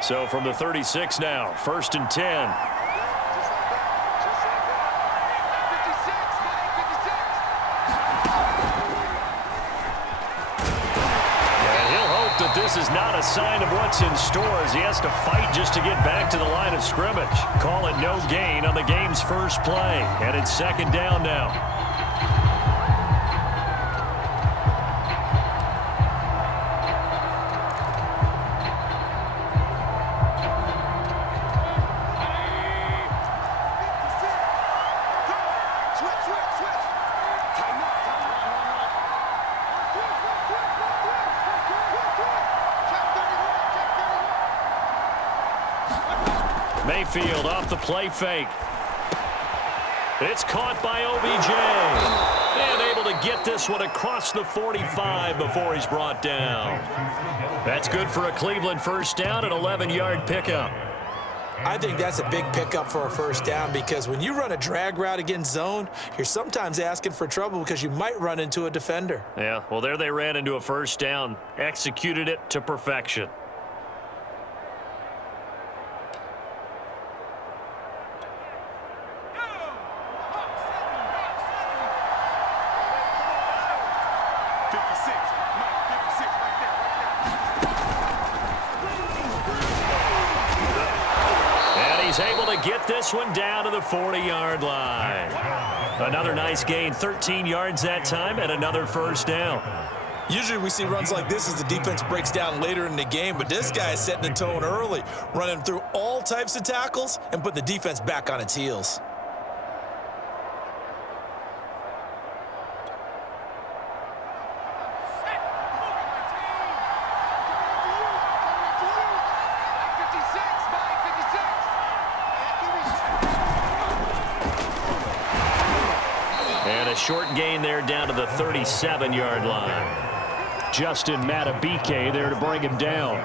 So from the 36 now, 1st and 10. That this is not a sign of what's in store as he has to fight just to get back to the line of scrimmage. Call it no gain on the game's first play, and it's 2nd down now. Mayfield off the play fake. It's caught by OBJ. And able to get this one across the 45 before he's brought down. That's good for a Cleveland first down, an 11-yard pickup. I think that's a big pickup for a first down because when you run a drag route against zone, you're sometimes asking for trouble because you might run into a defender. Yeah, well, there they ran into a first down, executed it to perfection. Able to get this one down to the 40-yard line. Another nice gain, 13 yards that time, and another first down. Usually we see runs like this as the defense breaks down later in the game, but this guy is setting the tone early, running through all types of tackles and put the defense back on its heels. Short gain there down to the 37-yard line. Justin Matabike there to bring him down.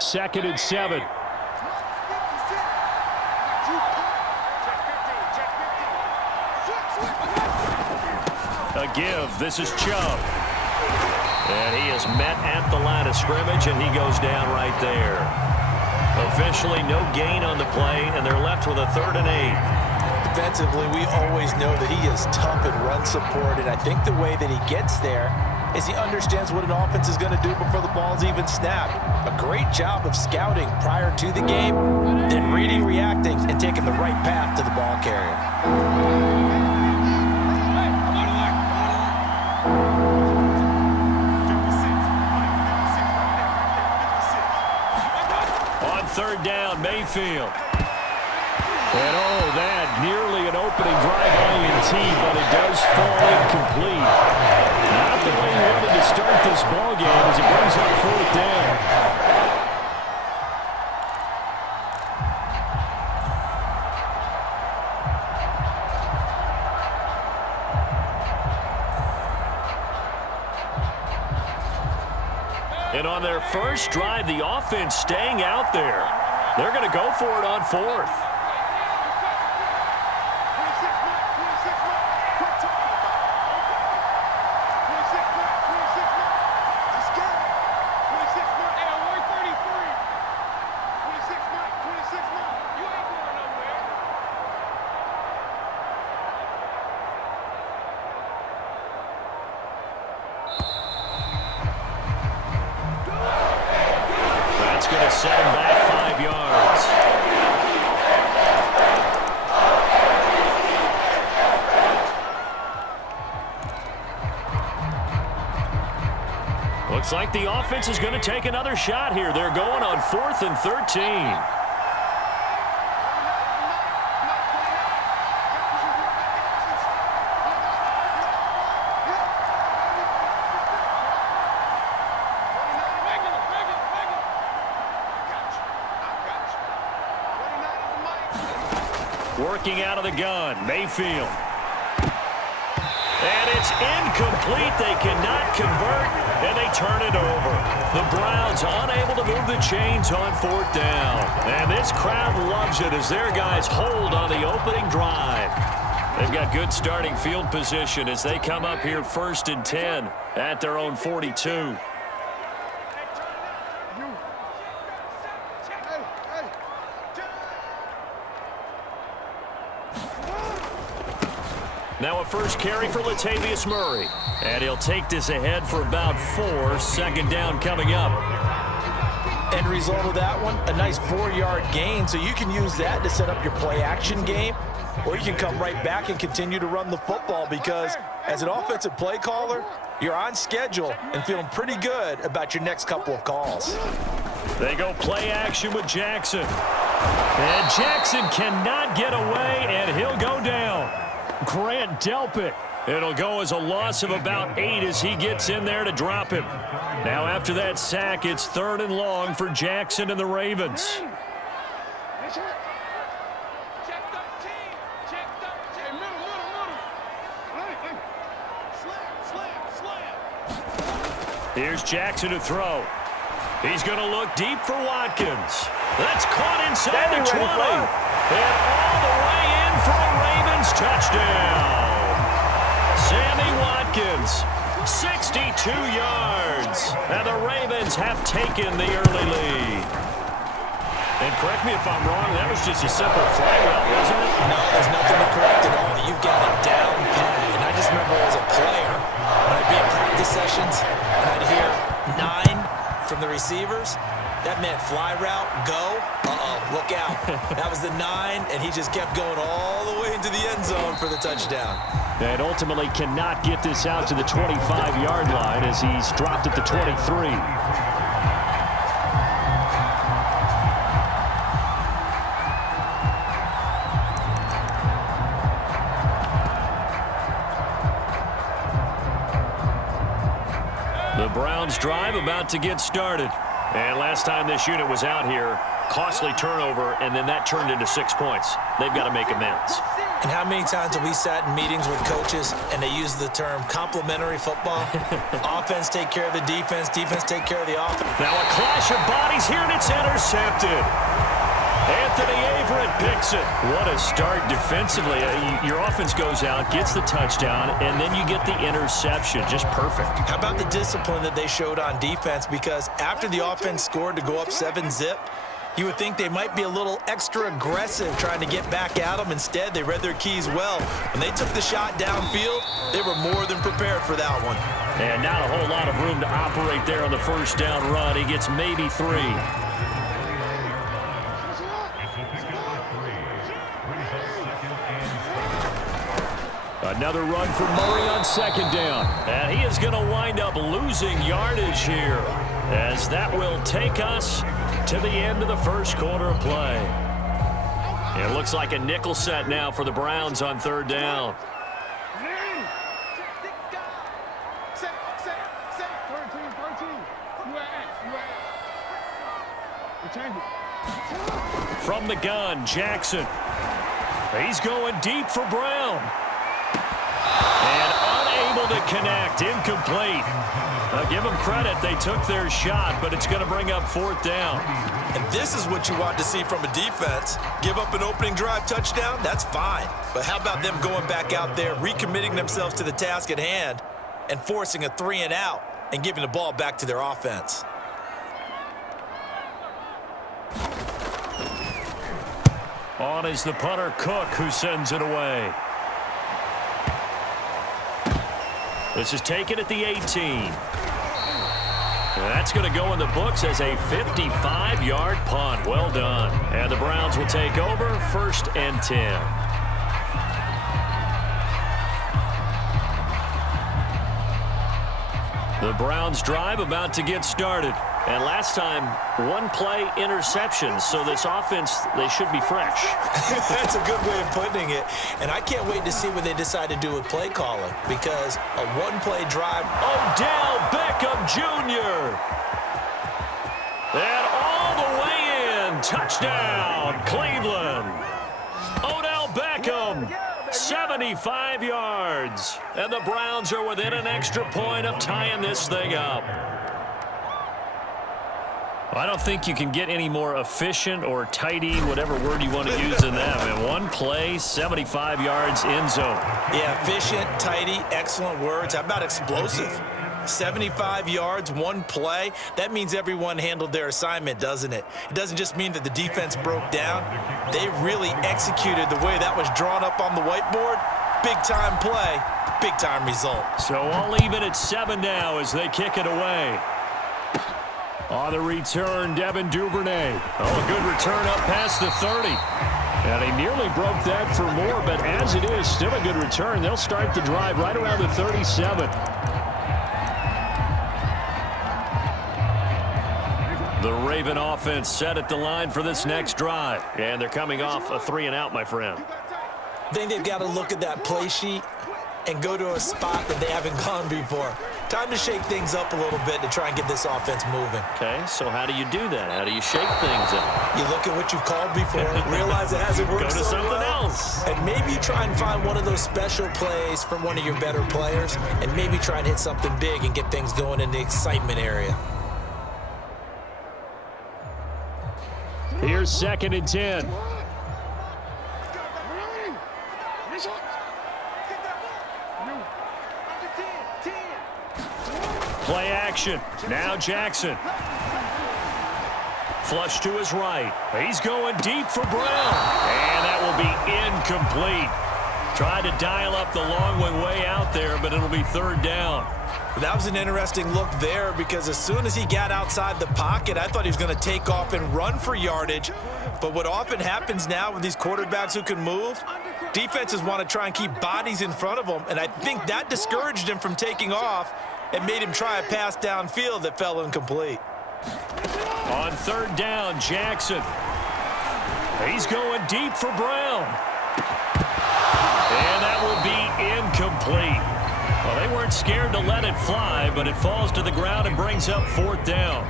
Second and 7. A give. This is Chubb. And he is met at the line of scrimmage, and he goes down right there. Officially, no gain on the play, and they're left with a 3rd and 8. Defensively, we always know that he is tough in run support, and I think the way that he gets there is he understands what an offense is going to do before the ball's even snapped. A great job of scouting prior to the game, then reading, reacting, and taking the right path to the ball carrier. Third down, Mayfield. And oh, that nearly an opening drive INT, but it does fall incomplete. Not the way he wanted to start this ball game as it brings up 4th down. And on their first drive, the offense staying out there. They're going to go for it on 4th. Going to set him back 5 yards. Looks like the offense is going to take another shot here. They're going on 4th and 13. Working out of the gun, Mayfield. And it's incomplete. They cannot convert, and they turn it over. The Browns unable to move the chains on 4th down. And this crowd loves it as their guys hold on the opening drive. They've got good starting field position as they come up here 1st and 10 at their own 42. Now a first carry for Latavius Murray. And he'll take this ahead for about 4. 2nd down coming up. End result of that one, a nice 4-yard gain. So you can use that to set up your play-action game. Or you can come right back and continue to run the football because as an offensive play caller, you're on schedule and feeling pretty good about your next couple of calls. They go play action with Jackson. And Jackson cannot get away, and he'll go down. Grant Delpit. It'll go as a loss of about 8 as he gets in there to drop him. Now after that sack, it's 3rd and long for Jackson and the Ravens. Here's Jackson to throw. He's going to look deep for Watkins. That's caught inside the 20. And all the way in for a Ravens touchdown. Sammy Watkins, 62 yards. And the Ravens have taken the early lead. And correct me if I'm wrong, that was just a simple fly route, wasn't it? No, there's nothing to correct at all. You've got it down pat. And I just remember as a player, when I'd be in practice sessions, and I'd hear 9 from the receivers, that meant fly route, go, look out. That was the 9, and he just kept going all the way into the end zone for the touchdown. And ultimately cannot get this out to the 25-yard line as he's dropped at the 23. The Browns drive about to get started. And last time this unit was out here, costly turnover, and then that turned into 6 points. They've got to make amends. And how many times have we sat in meetings with coaches and they use the term complementary football? Offense take care of the defense, defense take care of the offense. Now a clash of bodies here, and it's intercepted. Anthony Averett picks it. What a start defensively. Your offense goes out, gets the touchdown, and then you get the interception. Just perfect. How about the discipline that they showed on defense? Because after the offense scored to go up 7-zip, you would think they might be a little extra aggressive trying to get back at them. Instead, they read their keys well. When they took the shot downfield, they were more than prepared for that one. And not a whole lot of room to operate there on the first down run. He gets maybe 3. Another run for Murray on 2nd down. And he is going to wind up losing yardage here, as that will take us to the end of the first quarter of play. It looks like a nickel set now for the Browns on 3rd down. From the gun, Jackson. He's going deep for Brown. And unable to connect, incomplete. Now give them credit, they took their shot, but it's going to bring up 4th down. And this is what you want to see from a defense. Give up an opening drive touchdown, that's fine. But how about them going back out there, recommitting themselves to the task at hand, and forcing a 3-and-out and giving the ball back to their offense? On is the punter, Cook, who sends it away. This is taken at the 18. And that's going to go in the books as a 55-yard punt. Well done. And the Browns will take over 1st and 10. The Browns drive about to get started. And last time, 1-play interception. So this offense, they should be fresh. That's a good way of putting it. And I can't wait to see what they decide to do with play calling, because a 1-play drive. Odell Beckham Jr. And all the way in. Touchdown, Cleveland. Odell Beckham, 75 yards. And the Browns are within an extra point of tying this thing up. I don't think you can get any more efficient or tidy, whatever word you want to use in that. And one play, 75 yards end zone. Yeah, efficient, tidy, excellent words. How about explosive? 75 yards, one play. That means everyone handled their assignment, doesn't it? It doesn't just mean that the defense broke down. They really executed the way that was drawn up on the whiteboard. Big-time play, big-time result. So all even at 7 now as they kick it away. On the return, Devin Duvernay. Oh, a good return up past the 30. And he nearly broke that for more, but as it is, still a good return. They'll start the drive right around the 37. The Raven offense set at the line for this next drive. And they're coming off a 3-and-out, my friend. I think they've got to look at that play sheet and go to a spot that they haven't gone before. Time to shake things up a little bit to try and get this offense moving. Okay, so how do you do that? How do you shake things up? You look at what you've called before, realize it hasn't worked Go to something else. And maybe you try and find one of those special plays from one of your better players, and maybe try and hit something big and get things going in the excitement area. Here's 2nd and 10. Play action. Now Jackson. Flush to his right. He's going deep for Brown. And that will be incomplete. Tried to dial up the long one way out there, but it'll be 3rd down. That was an interesting look there because as soon as he got outside the pocket, I thought he was going to take off and run for yardage. But what often happens now with these quarterbacks who can move, defenses want to try and keep bodies in front of them, and I think that discouraged him from taking off and made him try a pass downfield that fell incomplete. On 3rd down, Jackson. He's going deep for Brown. And that will be incomplete. Well, they weren't scared to let it fly, but it falls to the ground and brings up 4th down.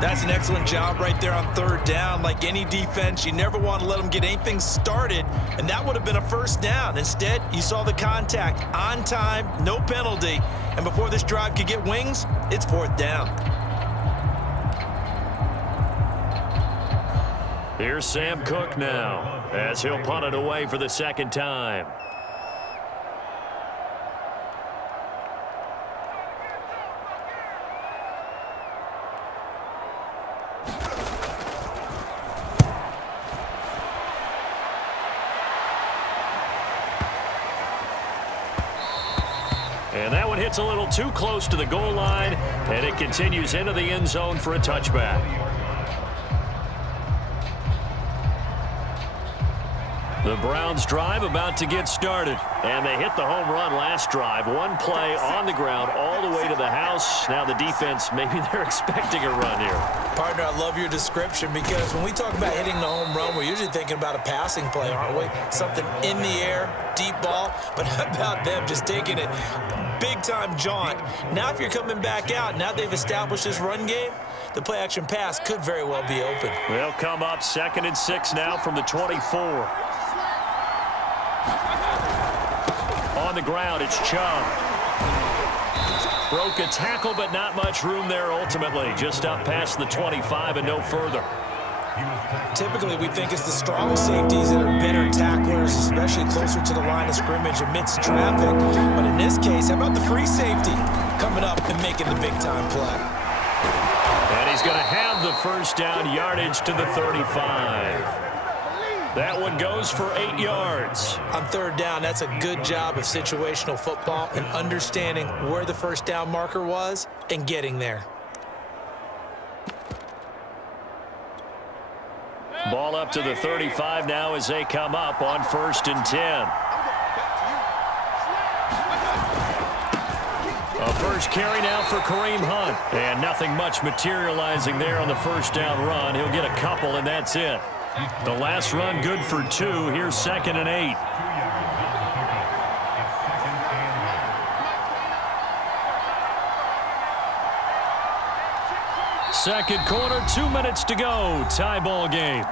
That's an excellent job right there on 3rd down. Like any defense, you never want to let them get anything started, and that would have been a 1st down. Instead, you saw the contact on time, no penalty, and before this drive could get wings, it's 4th down. Here's Sam Cook now as he'll punt it away for the 2nd time. And that one hits a little too close to the goal line, and it continues into the end zone for a touchback. The Browns drive about to get started, and they hit the home run last drive. One play on the ground all the way to the house. Now the defense, maybe they're expecting a run here. Partner, I love your description because when we talk about hitting the home run, we're usually thinking about a passing play, aren't we? Something in the air, deep ball, but how about them just taking it big-time jaunt? Now if you're coming back out, now they've established this run game, the play-action pass could very well be open. They'll come up 2nd and 6 now from the 24. On the ground, it's Chubb. Broke a tackle, but not much room there ultimately. Just up past the 25 and no further. Typically, we think it's the strong safeties that are better tacklers, especially closer to the line of scrimmage amidst traffic. But in this case, how about the free safety coming up and making the big-time play? And he's going to have the 1st down, yardage to the 35. That one goes for 8 yards. On 3rd down, that's a good job of situational football and understanding where the 1st down marker was and getting there. Ball up to the 35 now as they come up on 1st and 10. A first carry now for Kareem Hunt. And nothing much materializing there on the 1st down run. He'll get a couple, and that's it. The last run good for 2. Here's 2nd and 8. Second quarter, 2 minutes to go. Tie ball game.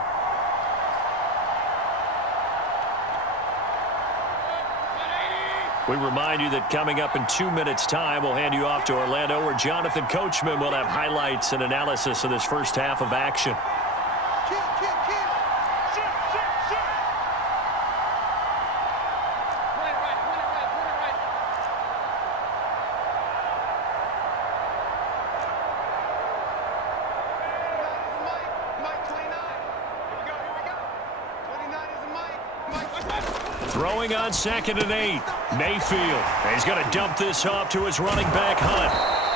We remind you that coming up in 2 minutes' time, we'll hand you off to Orlando, where Jonathan Coachman will have highlights and analysis of this first half of action. Throwing on 2nd and 8. Mayfield. He's going to dump this off to his running back, Hunt.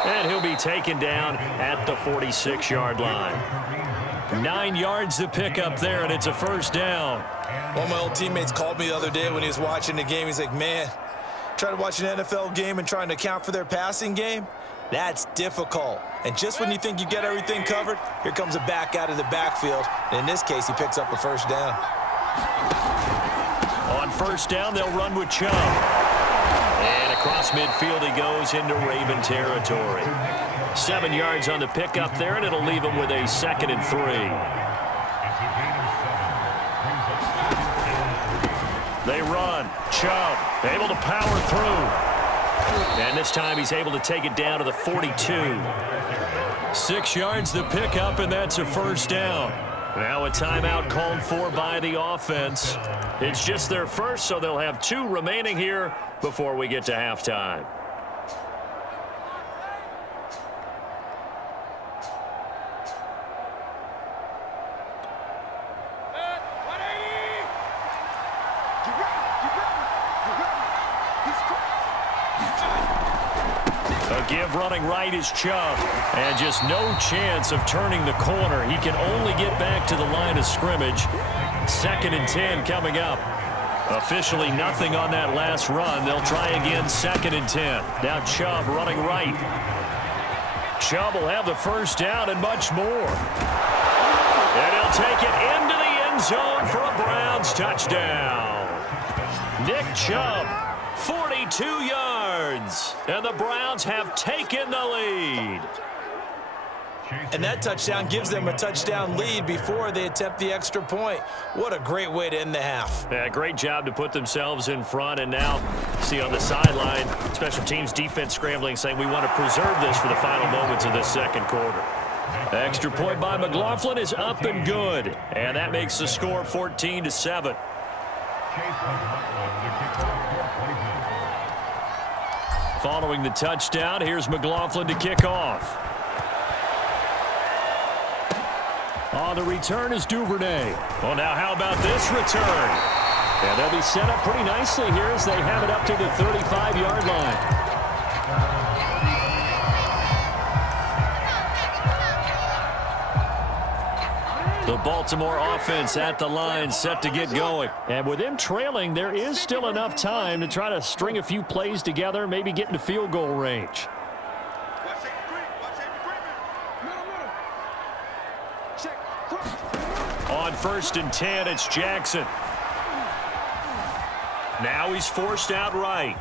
And he'll be taken down at the 46-yard line. 9 yards to pick up there, and it's a first down. One of my old teammates called me the other day when he was watching the game. He's like, man, trying to watch an NFL game and trying to account for their passing game? That's difficult. And just when you think you get everything covered, here comes a back out of the backfield. And in this case, he picks up a first down. On first down, they'll run with Chubb. And across midfield he goes into Raven territory. 7 yards on the pickup there, and it'll leave him with a 2nd and 3. They run. Chubb able to power through. And this time he's able to take it down to the 42. 6 yards to pick up, and that's a first down. Now a timeout called for by the offense. It's just their first, so they'll have 2 remaining here before we get to halftime. A give running right is Chubb. And just no chance of turning the corner. He can only get back to the line of scrimmage. 2nd and 10 coming up. Officially nothing on that last run. They'll try again, 2nd and 10. Now Chubb running right. Chubb will have the first down and much more. And he'll take it into the end zone for a Browns touchdown. Nick Chubb, 42 yards. And the Browns have taken the lead. And that touchdown gives them a touchdown lead before they attempt the extra point. What a great way to end the half. Yeah, great job to put themselves in front. And now, see on the sideline, special teams defense scrambling, saying we want to preserve this for the final moments of this second quarter. Extra point by McLaughlin is up and good. And that makes the score 14-7. Following the touchdown, here's McLaughlin to kick off. On the return is Duvernay. Well, now how about this return? And they'll be set up pretty nicely here as they have it up to the 35-yard line. The Baltimore offense at the line, set to get going. And with them trailing, there is still enough time to try to string a few plays together, maybe get into field goal range. On 1st and 10, it's Jackson. Now he's forced out right.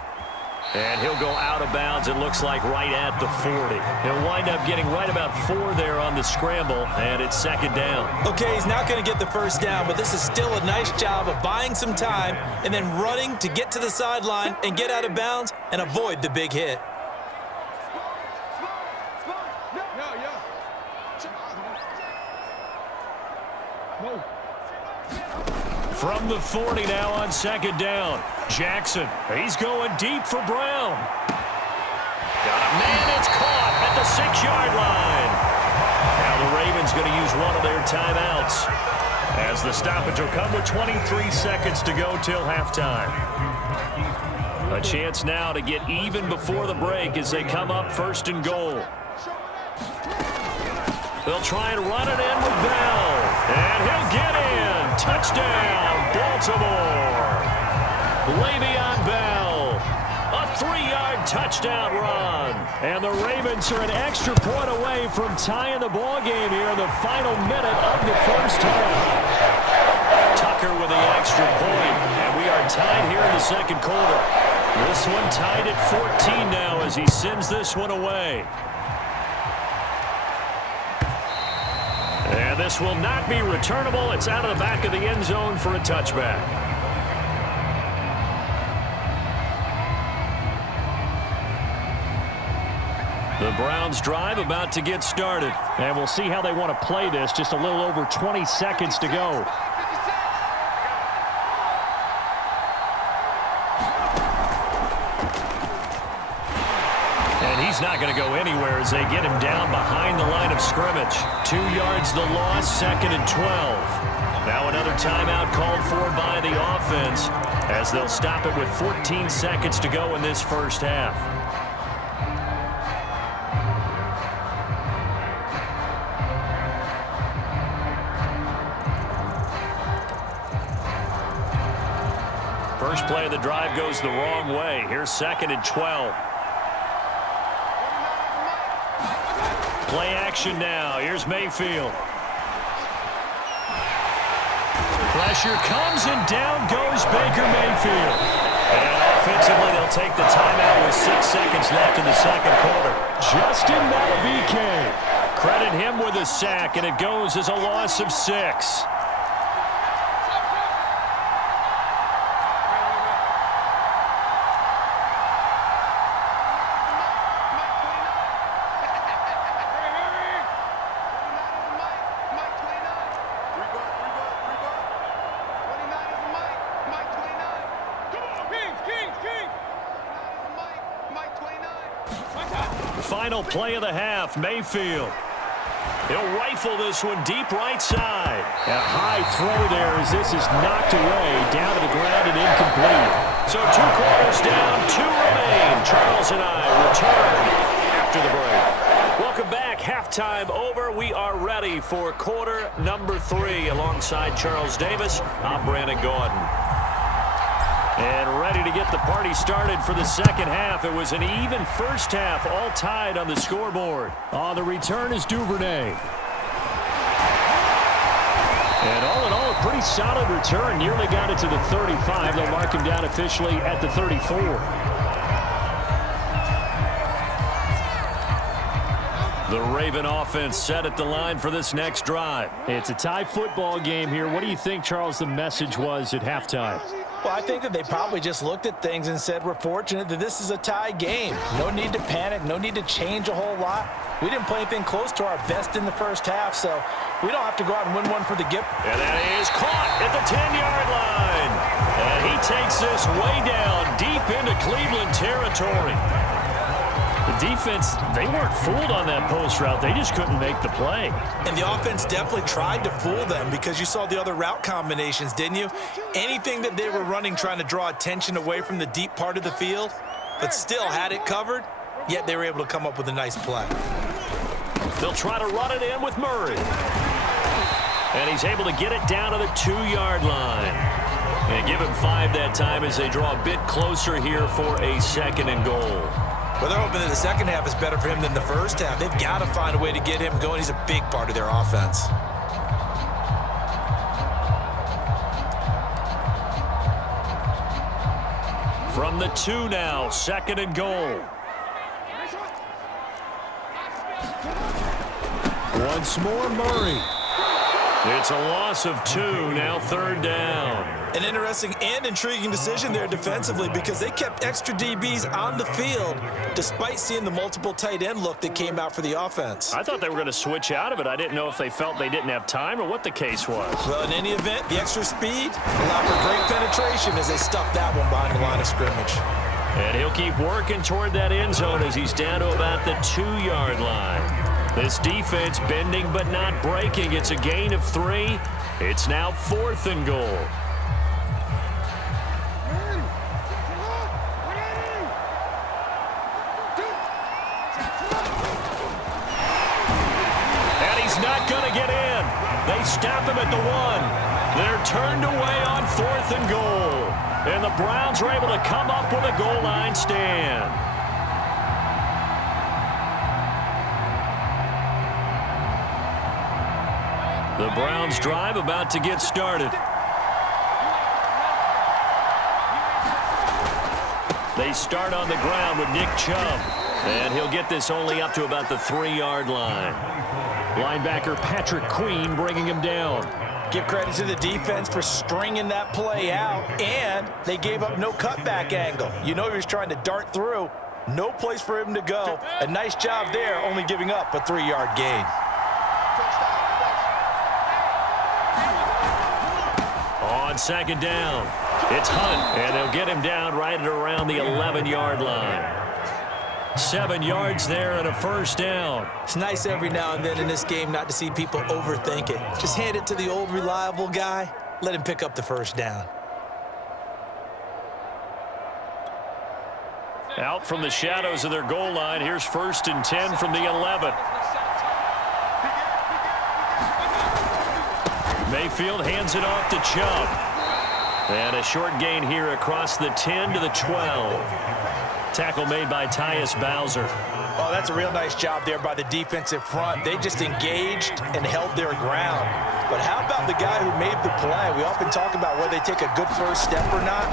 And he'll go out of bounds, it looks like, right at the 40. He'll wind up getting right about 4 there on the scramble, and it's 2nd down. Okay, he's not going to get the first down, but this is still a nice job of buying some time and then running to get to the sideline and get out of bounds and avoid the big hit. From the 40 now on 2nd down. Jackson, he's going deep for Brown. Got a man, it's caught at the 6-yard line. Now the Ravens going to use one of their timeouts as the stoppage will come with 23 seconds to go till halftime. A chance now to get even before the break as they come up 1st and goal. They'll try and run it in with Bell. And he'll get in. Touchdown, Baltimore. Le'Veon Bell. A 3-yard touchdown run. And the Ravens are an extra point away from tying the ball game here in the final minute of the first half. Tucker with the extra point. And we are tied here in the second quarter. This one tied at 14 now as he sends this one away. And this will not be returnable. It's out of the back of the end zone for a touchback. The Browns drive about to get started. And we'll see how they want to play this. Just a little over 20 seconds to go. And he's not going to go anywhere as they get him down behind the line of scrimmage. 2 yards the loss, 2nd and 12. Now another timeout called for by the offense as they'll stop it with 14 seconds to go in this first half. First play of the drive goes the wrong way. Here's 2nd and 12. Play action now. Here's Mayfield. Pressure comes and down goes Baker Mayfield. And offensively, they'll take the timeout with 6 seconds left in the second quarter. Justin Malavike. Credit him with a sack, and it goes as a loss of 6. Final play of the half, Mayfield. He'll rifle this one deep right side. A high throw there as this is knocked away, down to the ground and incomplete. So 2 quarters down, 2 remain. Charles and I return after the break. Welcome back. Halftime over. We are ready for quarter number 3. Alongside Charles Davis, I'm Brandon Gordon. And ready to get the party started for the second half. It was an even first half, all tied on the scoreboard. On the return is Duvernay. And all in all, a pretty solid return. Nearly got it to the 35. They'll mark him down officially at the 34. The Raven offense set at the line for this next drive. It's a tie football game here. What do you think, Charles, the message was at halftime? Well, I think that they probably just looked at things and said, we're fortunate that this is a tie game. No need to panic. No need to change a whole lot. We didn't play anything close to our best in the first half, so we don't have to go out and win one for the gift. And that is caught at the 10-yard line. And he takes this way down deep into Cleveland territory. The defense, they weren't fooled on that post route. They just couldn't make the play. And the offense definitely tried to fool them because you saw the other route combinations, didn't you? Anything that they were running trying to draw attention away from the deep part of the field, but still had it covered, yet they were able to come up with a nice play. They'll try to run it in with Murray. And he's able to get it down to the 2-yard line. And give him 5 that time as they draw a bit closer here for a 2nd and goal. Well, they're hoping that the second half is better for him than the first half. They've got to find a way to get him going. He's a big part of their offense. From the 2 now, 2nd and goal. Once more, Murray. It's a loss of 2, now 3rd down. An interesting and intriguing decision there defensively because they kept extra DBs on the field despite seeing the multiple tight end look that came out for the offense. I thought they were going to switch out of it. I didn't know if they felt they didn't have time or what the case was. Well, in any event, the extra speed allowed for great penetration as they stuffed that one behind the line of scrimmage. And he'll keep working toward that end zone as he's down to about the 2-yard line. This defense bending but not breaking. It's a gain of 3. It's now 4th and goal. And he's not going to get in. They stop him at the 1. They're turned away on 4th and goal. And the Browns are able to come up with a goal line stand. The Browns drive about to get started. They start on the ground with Nick Chubb. And he'll get this only up to about the 3-yard line. Linebacker Patrick Queen bringing him down. Give credit to the defense for stringing that play out, and they gave up no cutback angle. You know he was trying to dart through. No place for him to go. A nice job there, only giving up a 3-yard gain. On second down, it's Hunt, and they'll get him down right at around the 11-yard line. 7 yards there and a first down. It's nice every now and then in this game not to see people overthink it. Just hand it to the old reliable guy. Let him pick up the first down. Out from the shadows of their goal line. Here's 1st and 10 from the 11. Mayfield hands it off to Chubb. And a short gain here across the 10 to the 12. Tackle made by Tyus Bowser. Oh, that's a real nice job there by the defensive front. They just engaged and held their ground. But how about the guy who made the play? We often talk about whether they take a good first step or not.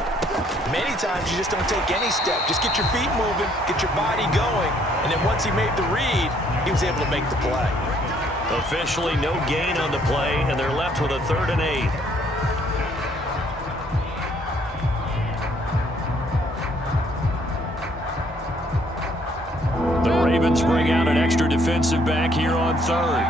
Many times you just don't take any step. Just get your feet moving, get your body going, and then once he made the read, he was able to make the play. Officially no gain on the play, and they're left with a 3rd and 8. The Ravens bring out an extra defensive back here on 3rd.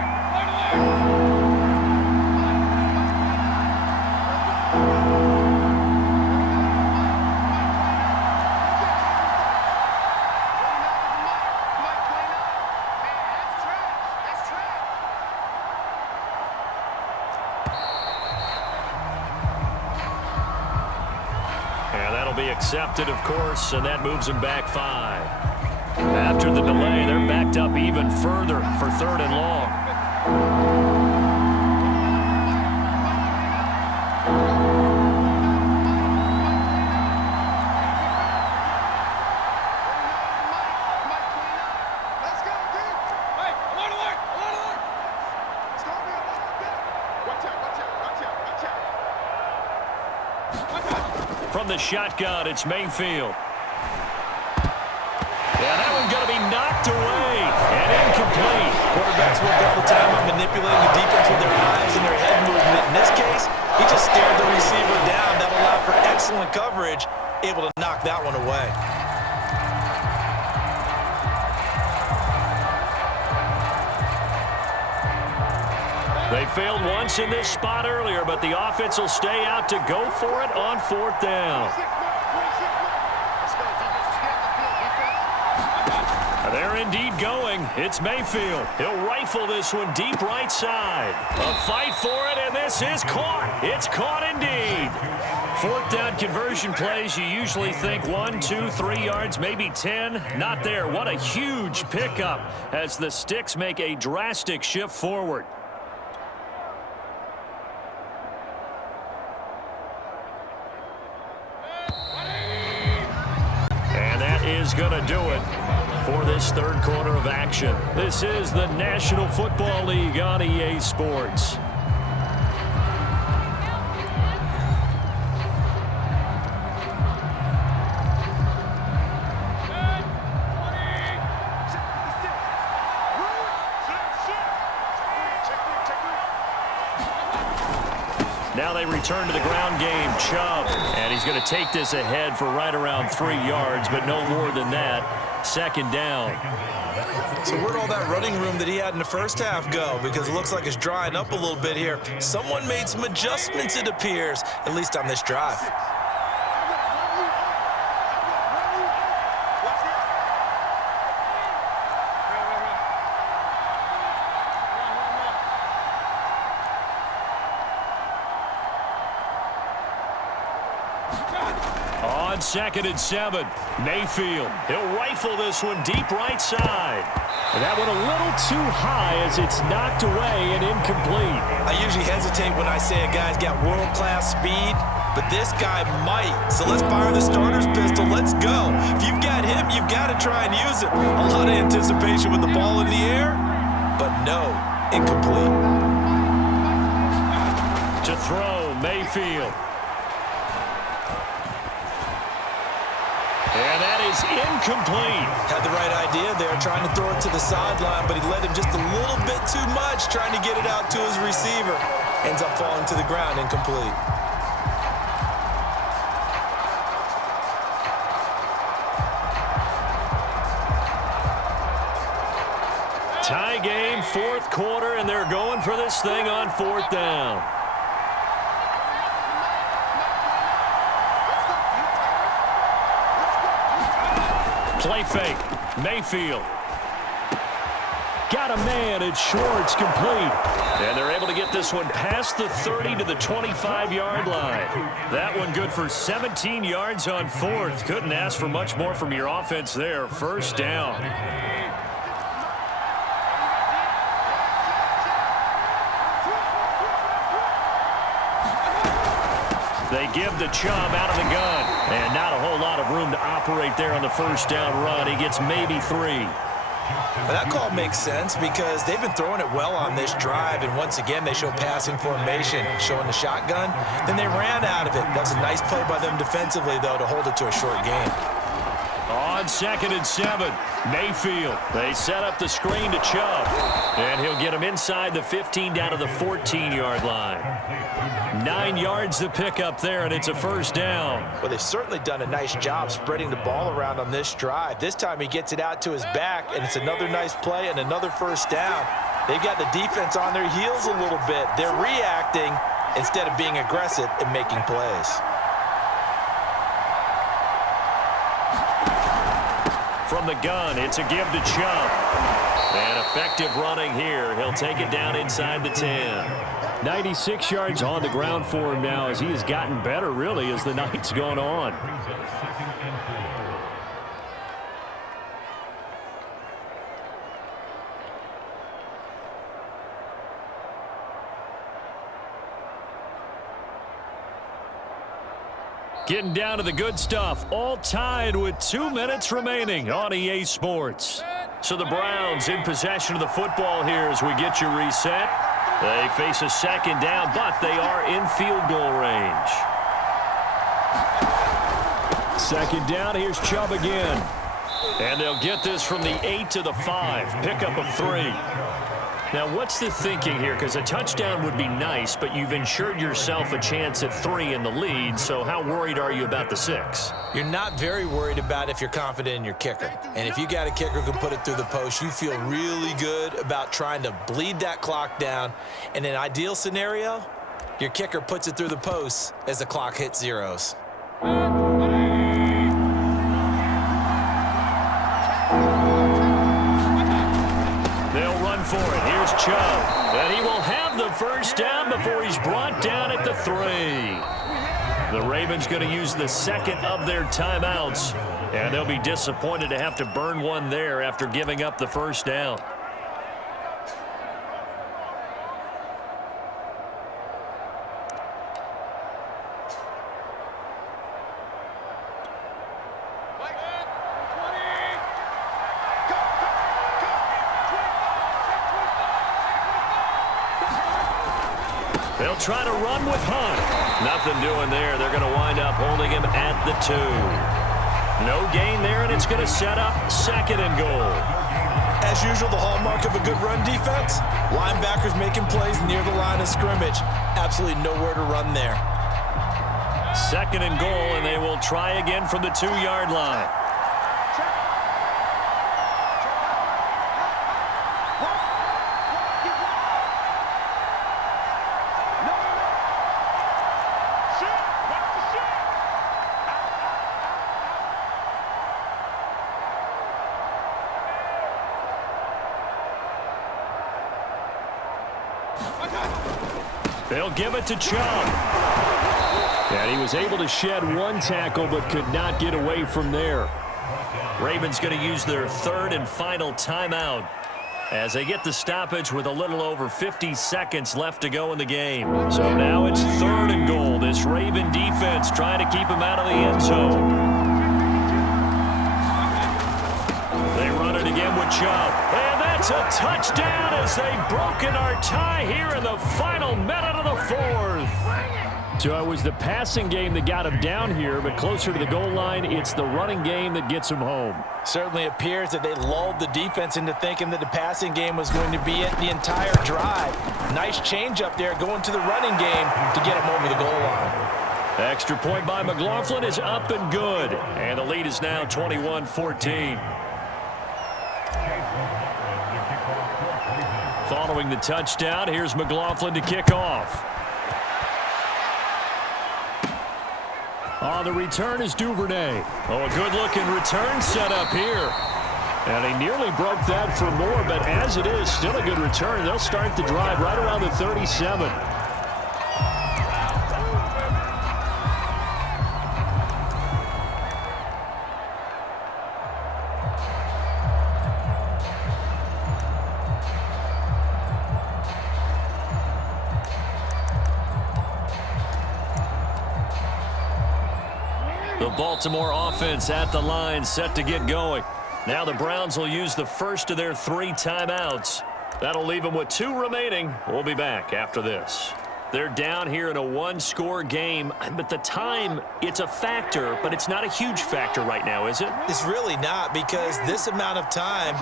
And that'll be accepted, of course, and that moves them back 5. After the delay, they're backed up even further for 3rd and long. From the shotgun, it's Mayfield. Yeah, that one's going to be knocked away and incomplete. Quarterbacks work all the time on manipulating the defense with their eyes and their head movement. In this case, he just stared the receiver down. That allowed for excellent coverage, able to knock that one away. They failed once in this spot earlier, but the offense will stay out to go for it on 4th down. They're indeed going. It's Mayfield. He'll rifle this one deep right side. A fight for it, and this is caught. It's caught indeed. 4th down conversion plays, you usually think 1, 2, 3 yards, maybe 10. Not there. What a huge pickup as the Sticks make a drastic shift forward. And that is going to do it for this 3rd quarter of action. This is the National Football League on EA Sports. Now they return to the ground game. Chubb, and he's going to take this ahead for right around 3 yards, but no more than that. 2nd down. So where'd all that running room that he had in the first half go? Because it looks like it's drying up a little bit here. Someone made some adjustments, it appears, at least on this drive. On 2nd and 7, Mayfield. He'll rifle this one deep right side. And that one a little too high as it's knocked away and incomplete. I usually hesitate when I say a guy's got world-class speed, but this guy might. So let's fire the starter's pistol. Let's go. If you've got him, you've got to try and use it. A lot of anticipation with the ball in the air, but no, incomplete. To throw, Mayfield. And that is incomplete. Had the right idea there, trying to throw it to the sideline, but he led him just a little bit too much, trying to get it out to his receiver. Ends up falling to the ground, incomplete. Tie game, fourth quarter, and they're going for this thing on fourth down. Play fake. Mayfield. Got a man. It's Schwartz, complete. And they're able to get this one past the 30 to the 25-yard line. That one good for 17 yards on fourth. Couldn't ask for much more from your offense there. First down. They give the Chubb out of the gun. And not a whole lot of room to operate there on the first down run. He gets maybe 3. Well, that call makes sense because they've been throwing it well on this drive, and once again they show passing formation, showing the shotgun. Then they ran out of it. That's a nice play by them defensively, though, to hold it to a short game. On 2nd and 7, Mayfield. They set up the screen to Chubb, and he'll get him inside the 15 down to the 14-yard line. 9 yards to pick up there, and it's a first down. Well, they've certainly done a nice job spreading the ball around on this drive. This time he gets it out to his back, and it's another nice play and another first down. They've got the defense on their heels a little bit. They're reacting instead of being aggressive and making plays. From the gun, it's a give to Chubb. And effective running here. He'll take it down inside the 10. 96 yards on the ground for him now as he has gotten better, really, as the night's gone on. Getting down to the good stuff, all tied with 2 minutes remaining on EA Sports. So the Browns in possession of the football here as we get you reset. They face a second down, but they are in field goal range. Second down, here's Chubb again. And they'll get this from the 8 to the 5, pickup of 3. Now, what's the thinking here? Because a touchdown would be nice, but you've ensured yourself a chance at 3 in the lead, so how worried are you about the 6? You're not very worried about if you're confident in your kicker. And if you got a kicker who can put it through the post, you feel really good about trying to bleed that clock down. In an ideal scenario, your kicker puts it through the post as the clock hits zeros. For it. Here's Chubb. And he will have the first down before he's brought down at the 3. The Ravens going to use the second of their timeouts. And they'll be disappointed to have to burn one there after giving up the first down. They'll try to run with Hunt. Nothing doing there. They're going to wind up holding him at the 2. No gain there, and it's going to set up 2nd and goal. As usual, the hallmark of a good run defense, linebackers making plays near the line of scrimmage. Absolutely nowhere to run there. 2nd and goal, and they will try again from the 2-yard line. They'll give it to Chubb. And he was able to shed one tackle but could not get away from there. Ravens going to use their 3rd and final timeout as they get the stoppage with a little over 50 seconds left to go in the game. So now it's 3rd and goal. This Raven defense trying to keep him out of the end zone. They run it again with Chubb. And that's a touchdown as they've broken our tie here in the final minute of the 4th. So it was the passing game that got him down here, but closer to the goal line, it's the running game that gets him home. Certainly appears that they lulled the defense into thinking that the passing game was going to be it the entire drive. Nice change up there going to the running game to get him over the goal line. Extra point by McLaughlin is up and good. And the lead is now 21-14. Following the touchdown, here's McLaughlin to kick off. On the return is Duvernay. Oh, a good-looking return set up here. And he nearly broke that for more, but as it is, still a good return. They'll start the drive right around the 37. The Baltimore offense at the line, set to get going. Now the Browns will use the first of their 3 timeouts. That'll leave them with 2 remaining. We'll be back after this. They're down here in a 1-score game, but the time, it's a factor, but it's not a huge factor right now, is it? It's really not, because this amount of time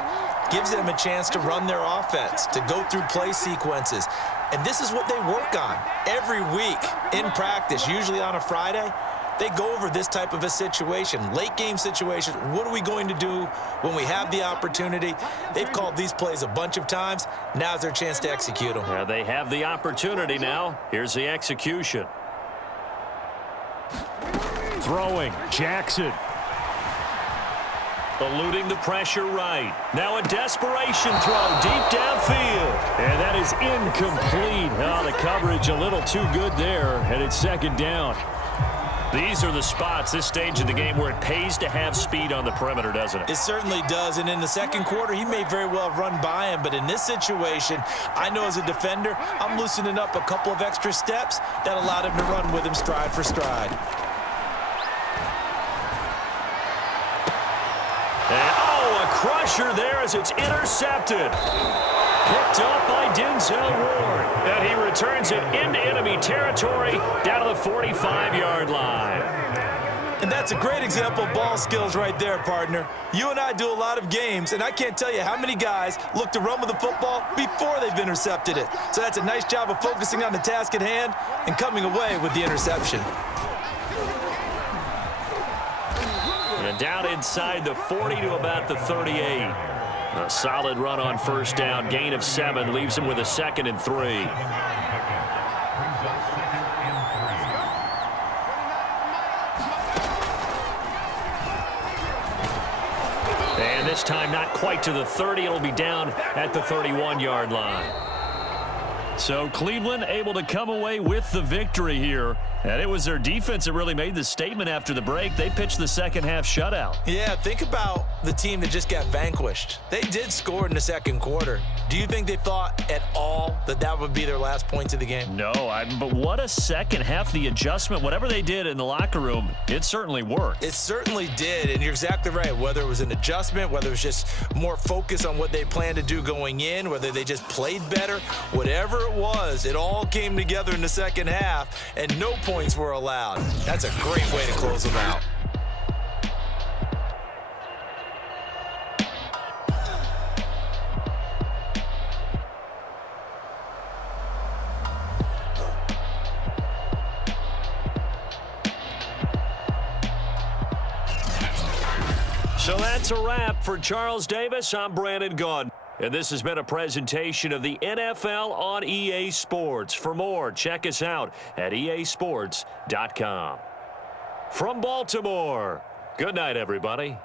gives them a chance to run their offense, to go through play sequences. And this is what they work on every week in practice, usually on a Friday. They go over this type of a situation, late game situation. What are we going to do when we have the opportunity? They've called these plays a bunch of times. Now's their chance to execute them. Yeah, they have the opportunity now. Here's the execution. Throwing, Jackson. Eluding the pressure right. Now a desperation throw deep downfield. And that is incomplete. Oh, the coverage a little too good there, and it's second down. These are the spots, this stage of the game, where it pays to have speed on the perimeter, doesn't it? It certainly does, and in the second quarter, he may very well run by him, but in this situation, I know as a defender, I'm loosening up a couple of extra steps that allowed him to run with him stride for stride. And, oh, a crusher there as it's intercepted. Picked up by Denzel Ward. And he returns it into enemy territory down to the 45-yard line. And that's a great example of ball skills right there, partner. You and I do a lot of games, and I can't tell you how many guys look to run with the football before they've intercepted it. So that's a nice job of focusing on the task at hand and coming away with the interception. And down inside the 40 to about the 38. A solid run on first down. Gain of 7 leaves him with a 2nd and 3. And this time not quite to the 30. It'll be down at the 31-yard line. So Cleveland able to come away with the victory here. And it was their defense that really made the statement after the break. They pitched the second-half shutout. Yeah, think about the team that just got vanquished. They did score in the second quarter. Do you think they thought at all that that would be their last points of the game? No, but what a second half. The adjustment, whatever they did in the locker room, it certainly worked. It certainly did, and you're exactly right. Whether it was an adjustment, whether it was just more focus on what they planned to do going in, whether they just played better, whatever it was, it all came together in the second half, and no points were allowed. That's a great way to close them out. So that's a wrap for Charles Davis. I'm Brandon Gaudin. And this has been a presentation of the NFL on EA Sports. For more, check us out at easports.com. From Baltimore, good night, everybody.